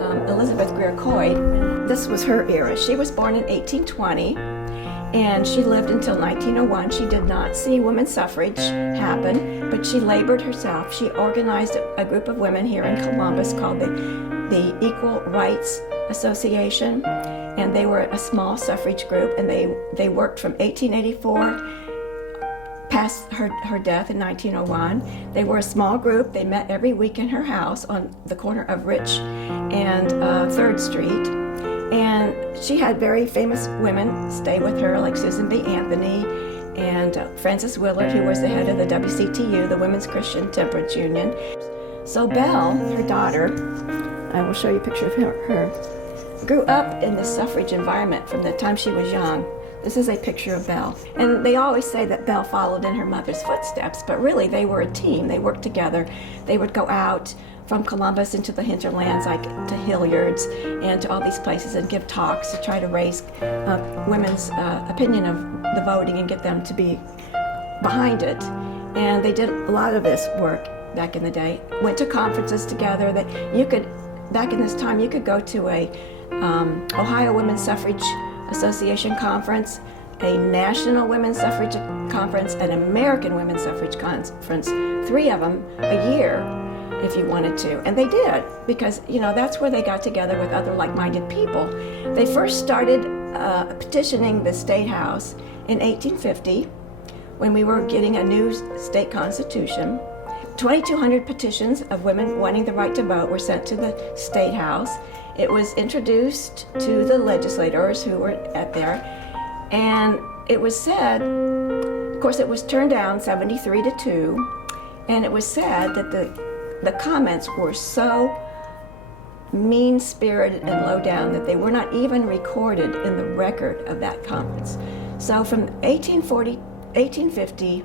Elizabeth Greer Coit. This was her era. She was born in 1820, and she lived until 1901. She did not see women's suffrage happen, but she labored herself. She organized a group of women here in Columbus called the Equal Rights Association, and they were a small suffrage group, and they worked from 1884 past her death in 1901. They were a small group. They met every week in her house on the corner of Rich and 3rd Street. And she had very famous women stay with her, like Susan B. Anthony and Frances Willard, who was the head of the WCTU, the Women's Christian Temperance Union. So Belle, her daughter, I will show you a picture of her, grew up in the suffrage environment from the time she was young. This is a picture of Belle. And they always say that Belle followed in her mother's footsteps, but really they were a team. They worked together. They would go out from Columbus into the hinterlands, like to Hilliard's and to all these places, and give talks to try to raise women's opinion of the voting and get them to be behind it. And they did a lot of this work back in the day. Went to conferences together. That you could, back in this time, you could go to a Ohio Women's Suffrage Association conference, a National Women's Suffrage conference, an American Women's Suffrage conference, 3 of them a year if you wanted to. And they did, because that's where they got together with other like-minded people. They first started petitioning the State House in 1850 when we were getting a new state constitution. 2,200 petitions of women wanting the right to vote were sent to the State House. It was introduced to the legislators who were there, and it was said, of course it was turned down 73-2, and it was said that the comments were so mean-spirited and low down that they were not even recorded in the record of that conference. So from 1850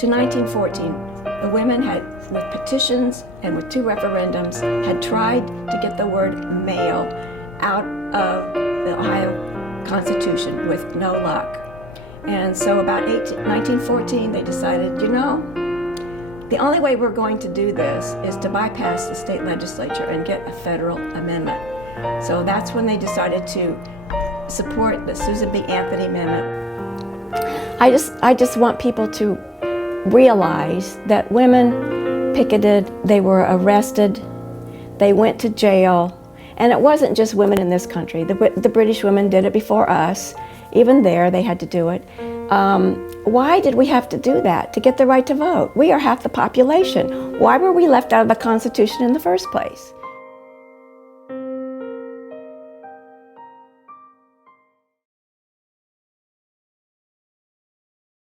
to 1914, the women had, with petitions and with 2 referendums, had tried to get the word male out of the Ohio Constitution with no luck. And so about 1914, they decided, the only way we're going to do this is to bypass the state legislature and get a federal amendment. So that's when they decided to support the Susan B. Anthony Amendment. I just want people to realize that women picketed, they were arrested, they went to jail, and it wasn't just women in this country. The British women did it before us. Even there, they had to do it. Why did we have to do that? To get the right to vote. We are half the population. Why were we left out of the Constitution in the first place?